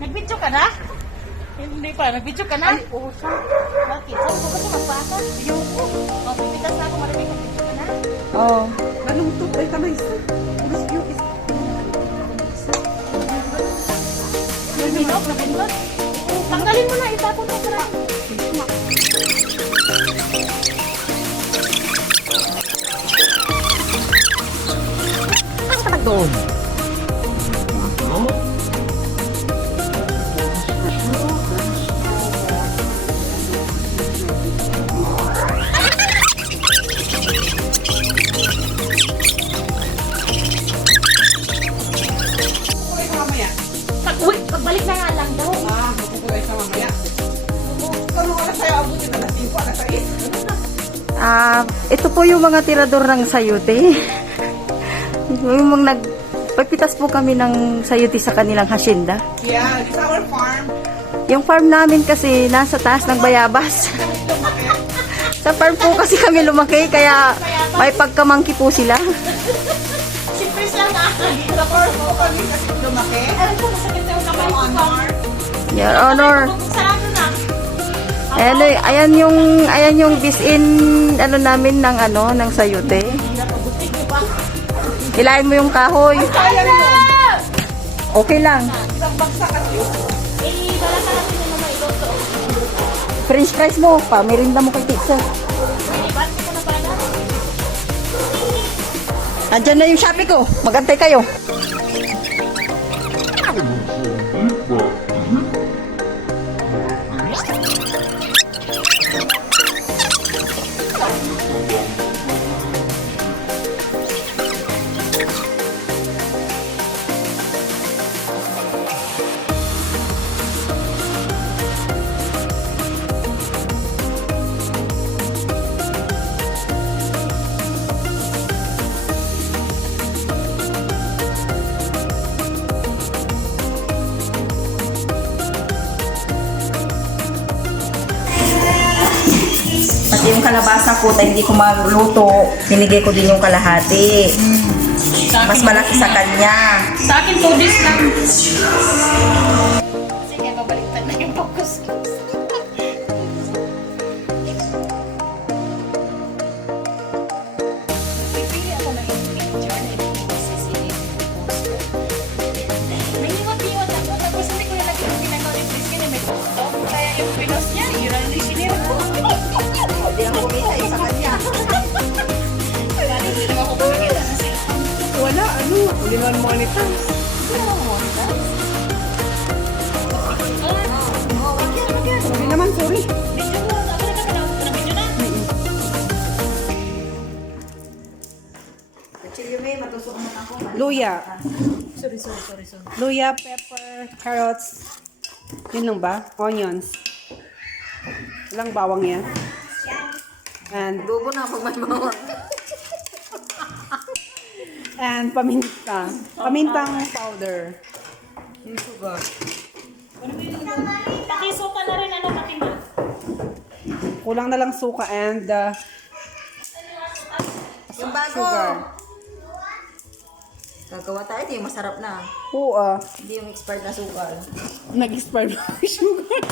Nag-video ka na? Hindi pa, nag-video ka na? Ay, oo siya. Bakit? Saan ko kasi magpasa? Ayoko. O, pipitas na ako, maraming nag-video ka na? Oo. Nalungtot ay kamay sa. Nabindot, nabindot. Tanggalin mo na, itapon mo sa Ano ka doon? Uy, pagbalik na nga lang daw. Magpupulay sa mamaya. Kano oras tayo abutin? Alas 5, alas 6? Ito po yung mga tirador ng sayote. Yung mga pagpitas po kami ng sayote sa kanilang hacienda. Yeah, this is our farm. Yung farm namin kasi nasa taas ng bayabas. Sa farm po kasi kami lumaki, kaya may pagkamangki po sila. Siyempre lang na. Sa farm po kami kasi lumaki. Alam ko, masakit na yung kamay ko. Honor. Your Honor. Sarado na. Ayan yung bis-in ano namin ng sayote. Hilahin mo yung kahoy. Kaya nyo. Okay lang. Isang baksa kasi. Dala ka natin yung mga iloto. French fries mo, pa merinda mo kay Titsa. Ba't ko na pala? Andyan na yung Shopee ko. Magantay kayo. Pati yung kalabasa ko, tayo hindi ko magluto. Binigay ko din yung kalahati. Mas malaki sa kanya. Sa akin, 2 days lang. Sige, babaliktad na yung focus ko. Pipili ako ng yung picture na ibigay may liwat-liwat ako. Tapos hindi ko nilagay yung pinagawa ni Chris kasi may gusto. Kaya yung pinos niya, iran ni sinira ko. Hindi ang kumita sa kanya. Kaya hindi naman ako kumikita sa cellphone. Wala, ano? Hindi naman monetize. Hindi naman, sorry. Video mo, ako na kami na video na. Actually, may matusok mo ako. Luya. Sorry. Luya, pepper, carrots. Yun lang ba? Onions. Walang bawang yan. And Bubo na pag may bawang. and paminta. Pamintang powder. Yung sugar. Pakisuka na rin, ano, patingin. Kulang na lang suka and Yung bago. sugar. Gagawa tayo, ito yung masarap na. Oo, Hindi yung expired na sugar. nag-expire na yung sugar.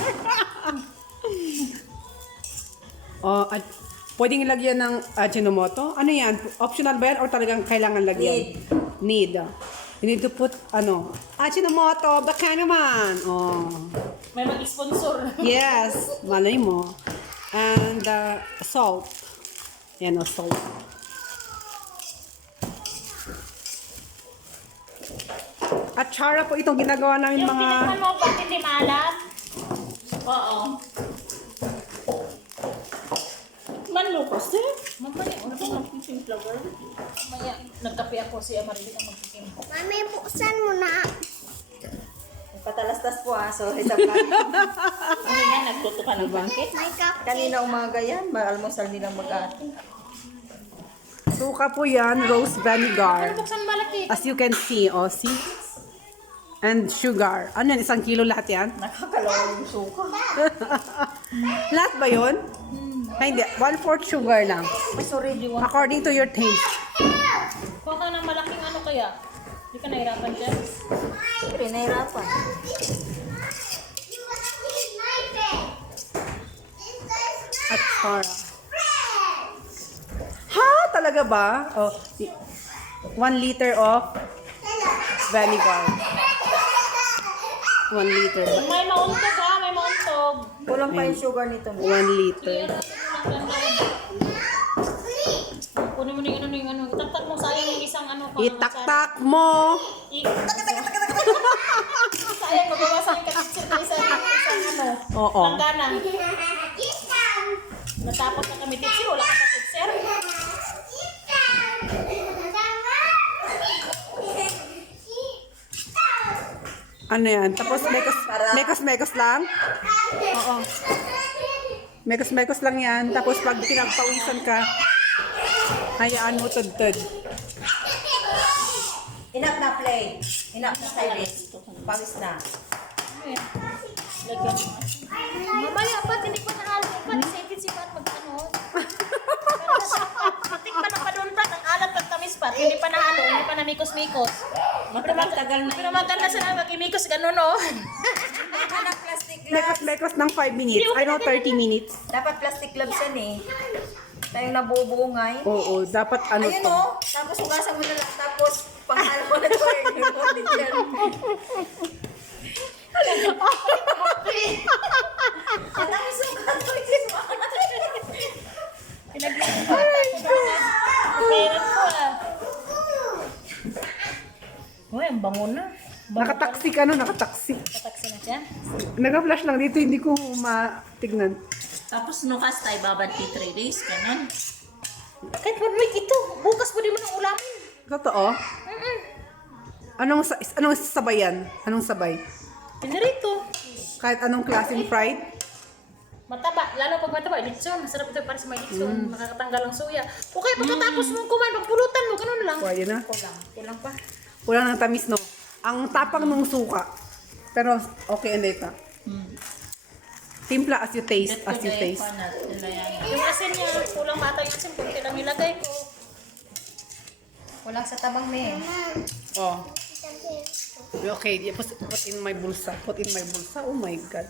At pwedeng ilagyan ng Ajinomoto. Ano yan? Optional ba yan or talagang kailangan lagyan? Need. You need to put, Ajinomoto, baka naman. May mag-sponsor. Yes, malay mo. And salt. Yan salt. At chara po itong ginagawa namin Yung mga... pinagman mo pag hindi maalat? Oo. Manlukos eh. Mamaya, ano ba mag-fishing flower? Mamaya, nagkape ako si Amarilyn ang mag-fishing. Mami, buksan mo na. Patalastas po sorry sa vlog. Ano yan, nagtuto ka ng bangkit? May cupcake. Kanina umaga yan, almusal nilang mag-ate. Suka po yan, rose vinegar. Ano buksan malaki? As you can see, see? And sugar. Ano yan, 1 kilo lahat yan? Nakakalawa yung suka. Lahat ba yun? Ay, hindi. 1/4 sugar lang. Ay, sorry. According to your taste. Kuha ka ng malaking ano kaya? Hindi ka nahirapan dyan. Siyempre, nahirapan. At Sarah. Ha? Talaga ba? Oh, 1 liter of vinegar. 1 liter. May mauntog ha, may mauntog. Kulang pa yung sugar nito. 1 liter. Kunin mo na yung ano. Itaktak mo, sayang yung isang ano. Itaktak mo! Sayang, mabawasan yung katitsir na isang ano. Oo. Langgana. Natapos na kami titsir, wala ka pa titsir. Ano yan? Tapos mekos lang? Oo. Mekos lang yan. Tapos pag pinagpawisan ka, hayaan mo tudtod. Enough na play. Enough na service. Pawis na. Mamaya pa, tinik pa na alam pa. Excited si Pat mag-ano. Tikman na pa doon pa. Ang alat at tamis pa. Hindi pa na ano, hindi pa na mikos-mikos. Matagal na. Pero maganda sa na mag-imikos ganun o. Plastic gloves. Mekos ng 5 minutes. I know 30 minutes. Dapat plastic gloves yan eh. Tayong nabubuongay. Oo, dapat ano Ayun to. o. Tapos hugasan mo na lang. Tapos panghalo mo na ito. Ang sugat ko Pinag-iwan ko. Meron ko ah. Uy, ang bango na. Nakataksi ka no? Nakataksi. Kataksi na siya. Nag-flash lang dito, hindi ko matignan. Tapos nukas tayo babanti 3 days, ganun. Kahit 1 week ito, bukas mo di mo ng ulamin. Totoo? Anong sabayan? Anong sabay? Pinarito. Kahit anong klaseng fried? Mataba, lalo pag mataba, litson. Masarap ito para sa may litson. Makakatanggal ang suya. O kaya pagkatapos mong kumain, pagpulutan mo, ganun lang. Kaya na. Kulang pa. Kulang ng tamis, no? Ang tapang ng suka. Pero okay, hindi ka. Timpla as you taste, as you taste. Yung asin niya, kulang mata yung asin. Kunti lang nilagay ko. Kulang sa tabang me. Oh. Okay, put in my bulsa. Put in my bulsa. Oh my God.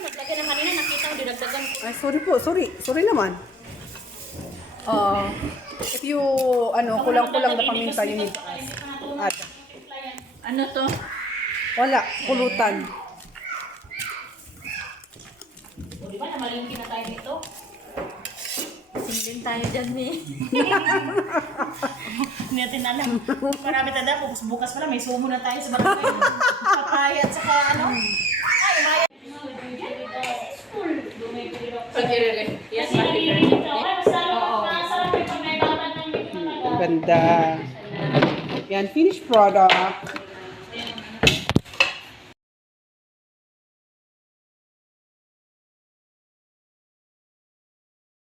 Naglagay na kanina, nakita ko, dinagdagan ko. Ay, sorry po. Sorry naman. If you, kulang-kulang na paminta, you need to add. Ano to? Wala, pulutan. O di ba, namalingki na tayo dito? Singilin tayo dyan me. Hindi natin alam. Marami tanda, bukas pala, may sumo na tayo sa barangay. Papaya at saka ano. Ay, maya. Yes, Ganda. Yan, finished product.